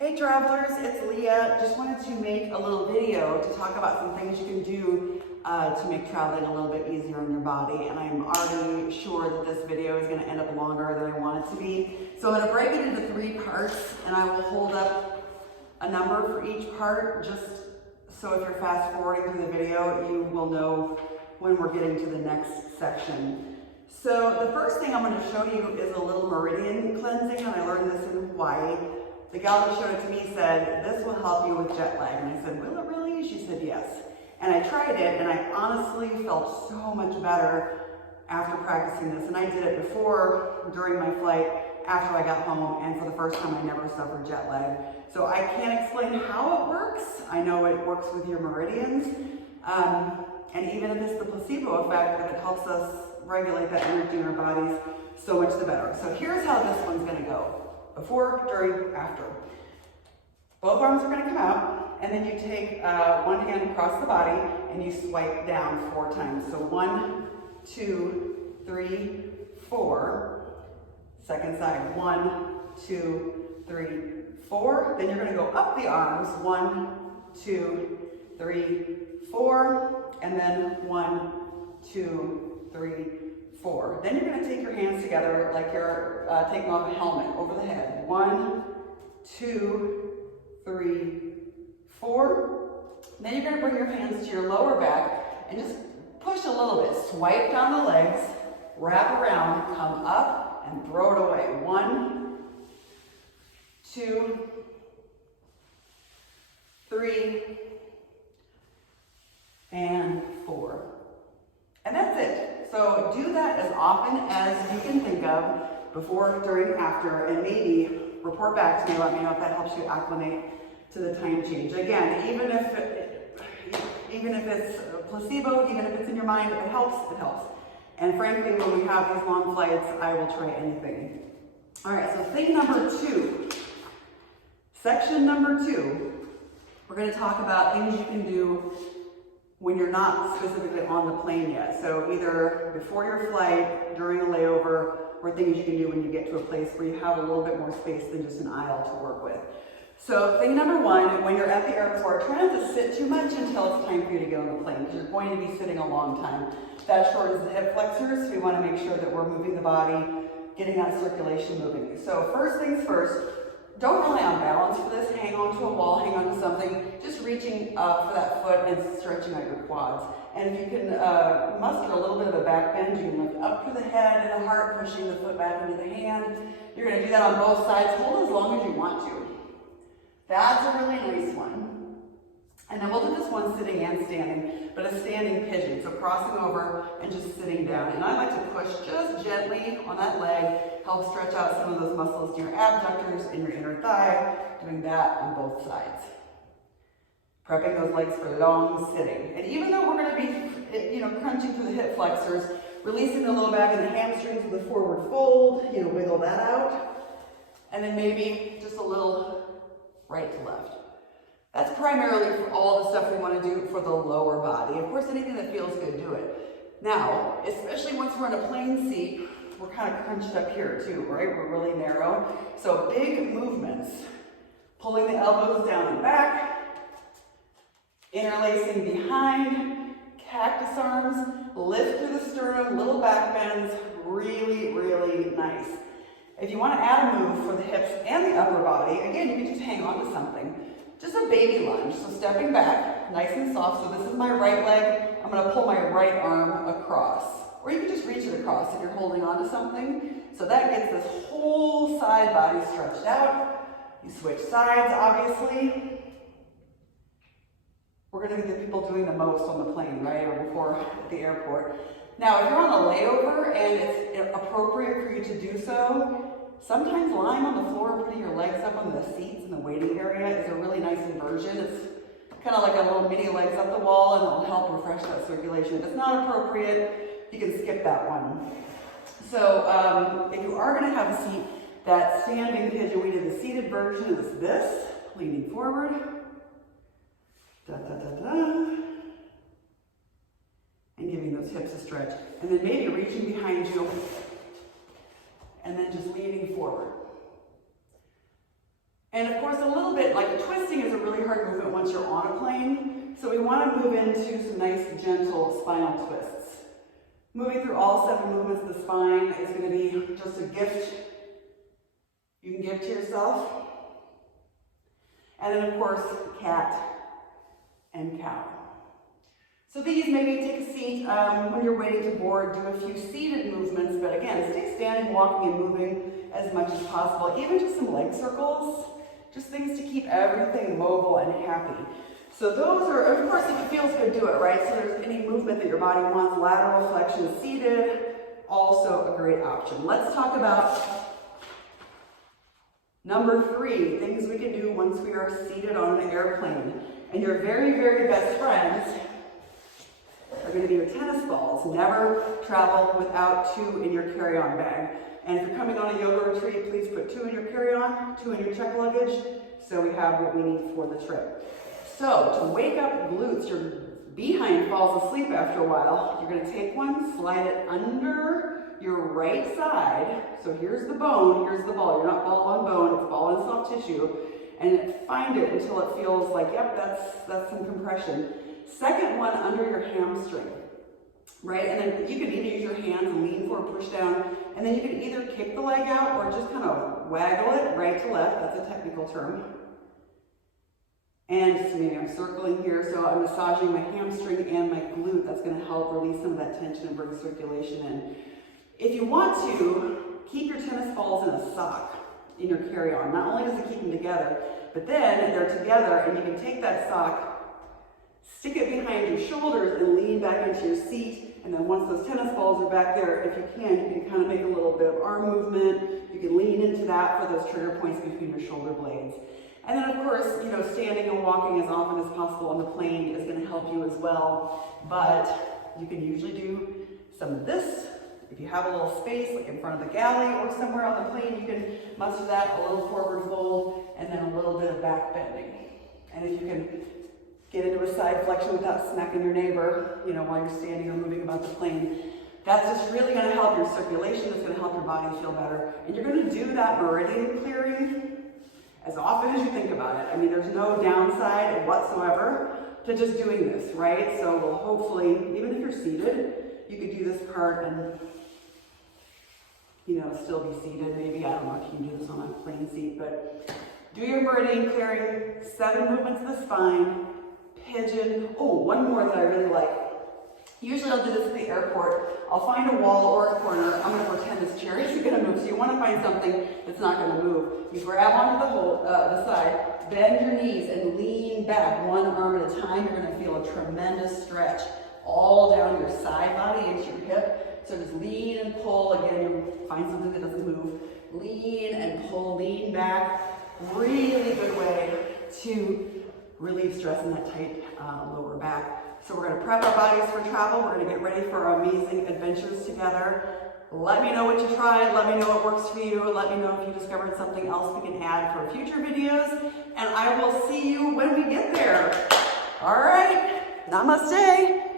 Hey travelers, it's Leah. Just wanted to make a little video to talk about some things you can do to make traveling a little bit easier on your body. And I'm already sure that this video is going to end up longer than I want it to be. So I'm going to break it into 3 parts, and I will hold up a number for each part, just so if you're fast forwarding through the video, you will know when we're getting to the next section. So the first thing I'm going to show you is a little meridian cleansing, and I learned this in Hawaii. The gal that showed it to me said, this will help you with jet lag. And I said, will it really? She said, yes. And I tried it, and I honestly felt so much better after practicing this. And I did it before, during my flight, after I got home, and for the first time I never suffered jet lag. So I can't explain how it works. I know it works with your meridians. And even if it's the placebo effect, that it helps us regulate that energy in our bodies, so much the better. So here's how this one's gonna go. Before, during, after. Both arms are going to come out, and then you take one hand across the body and you swipe down 4 times. So 1, 2, 3, 4. Second side, 1, 2, 3, 4. Then you're going to go up the arms, 1, 2, 3, 4, and then 1, 2, 3, 4. Then you're going to take your hands together like you're taking off a helmet over the head. 1, 2, 3, 4. Then you're going to bring your hands to your lower back and just push a little bit. Swipe down the legs, wrap around, come up, and throw it away. 1, 2, 3, and 4. And that's it. So do that as often as you can think of, before, during, after, and maybe report back to me, let me know if that helps you acclimate to the time change. Again, even if it's a placebo, even if it's in your mind, if it helps, it helps. And frankly, when we have these long flights, I will try anything. All right, so thing number 2, section number 2, we're going to talk about things you can do when you're not specifically on the plane yet. So either before your flight, during a layover, or things you can do when you get to a place where you have a little bit more space than just an aisle to work with. So thing number 1, when you're at the airport, try not to sit too much until it's time for you to get on the plane, because you're going to be sitting a long time. That shortens the hip flexors, so we want to make sure that we're moving the body, getting that circulation moving. So first things first, don't rely on balance for this. Hang on to a wall, hang on to something, just reaching for that foot and stretching out your quads. And if you can muster a little bit of a back bend, you can lift up to the head and the heart, pushing the foot back into the hand. You're going to do that on both sides. Hold as long as you want to. That's a really nice one. And then we'll do this one sitting and standing, but a standing pigeon. So crossing over and just sitting down. And I like to push just gently on that leg, help stretch out some of those muscles in your abductors and your inner thigh, doing that on both sides. Prepping those legs for long sitting. And even though we're going to be, crunching through the hip flexors, releasing the low back and the hamstrings with a forward fold, wiggle that out. And then maybe just a little right to left. That's primarily for all the stuff we want to do for the lower body. Of course, anything that feels good, do it. Now, especially once we're in a plane seat, we're kind of crunched up here too, right? We're really narrow. So big movements. Pulling the elbows down and back, interlacing behind, cactus arms, lift through the sternum, little back bends, really, really nice. If you want to add a move for the hips and the upper body, again, you can just hang on to something. Just a baby lunge, so stepping back, nice and soft. So this is my right leg. I'm going to pull my right arm across. Or you can just reach it across if you're holding on to something. So that gets this whole side body stretched out. You switch sides, obviously. We're going to be the people doing the most on the plane, right, or before at the airport. Now, if you're on a layover and it's appropriate for you to do so, sometimes lying on the floor and putting your legs up on the seats in the waiting area is a really nice inversion. It's kind of like a little mini legs up the wall, and it'll help refresh that circulation. If it's not appropriate, you can skip that one. So if you are going to have a seat, that standing pigeon, we did the seated version is this, leaning forward. Da, da, da, da. And giving those hips a stretch. And then maybe reaching behind you and then just leaning forward. And of course, a little bit like twisting is a really hard movement once you're on a plane. So we want to move into some nice, gentle spinal twists. Moving through all 7 movements of the spine is going to be just a gift you can give to yourself. And then, of course, cat and cow. So these, maybe take a seat when you're waiting to board, do a few seated movements, but again, stay standing, walking, and moving as much as possible. Even just some leg circles, just things to keep everything mobile and happy. So those are, of course, if it feels good, do it, right? So there's any movement that your body wants, lateral flexion seated, also a great option. Let's talk about number 3, things we can do once we are seated on an airplane. And your very, very best friends are going to be your tennis balls. Never travel without 2 in your carry-on bag. And if you're coming on a yoga retreat, please put 2 in your carry-on, 2 in your check luggage, so we have what we need for the trip. So to wake up glutes, your behind falls asleep after a while. You're going to take one, slide it under your right side. So here's the bone, here's the ball. You're not ball on bone, it's ball on soft tissue. And find it until it feels like, yep, that's some compression. Second one under your hamstring, right? And then you can either use your hands and lean forward, push down, and then you can either kick the leg out or just kind of waggle it right to left. That's a technical term. And just maybe I'm circling here, so I'm massaging my hamstring and my glute. That's going to help release some of that tension and bring circulation in. If you want to, keep your tennis balls in a sock in your carry-on. Not only does it keep them together, but then they're together and you can take that sock, stick it behind your shoulders and lean back into your seat. And then once those tennis balls are back there, if you can kind of make a little bit of arm movement. You can lean into that for those trigger points between your shoulder blades. And then of course, standing and walking as often as possible on the plane is going to help you as well. But you can usually do some of this. If you have a little space, like in front of the galley or somewhere on the plane, you can muster that, a little forward fold, and then a little bit of back bending. And if you can get into a side flexion without smacking your neighbor, while you're standing or moving about the plane, that's just really going to help your circulation. It's going to help your body feel better. And you're going to do that meridian clearing as often as you think about it. I mean, there's no downside whatsoever to just doing this, right? So we'll hopefully, even if you're seated, you could do this part and still be seated. Maybe, I don't know if you can do this on a plane seat, but do your meridian clearing, 7 movements of the spine, pigeon. Oh, one more that I really like. Usually I'll do this at the airport. I'll find a wall or a corner. I'm going to pretend this chair isn't going to move. So you want to find something that's not going to move. You grab onto the side, bend your knees, and lean back one arm at a time. You're going to feel a tremendous stretch all down your side body into your hip. So just lean and pull. Again, you find something that doesn't move. Lean and pull, lean back. Really good way to relieve stress in that tight lower back. So we're going to prep our bodies for travel. We're going to get ready for our amazing adventures together. Let me know what you tried. Let me know what works for you. Let me know if you discovered something else we can add for future videos. And I will see you when we get there. All right. Namaste.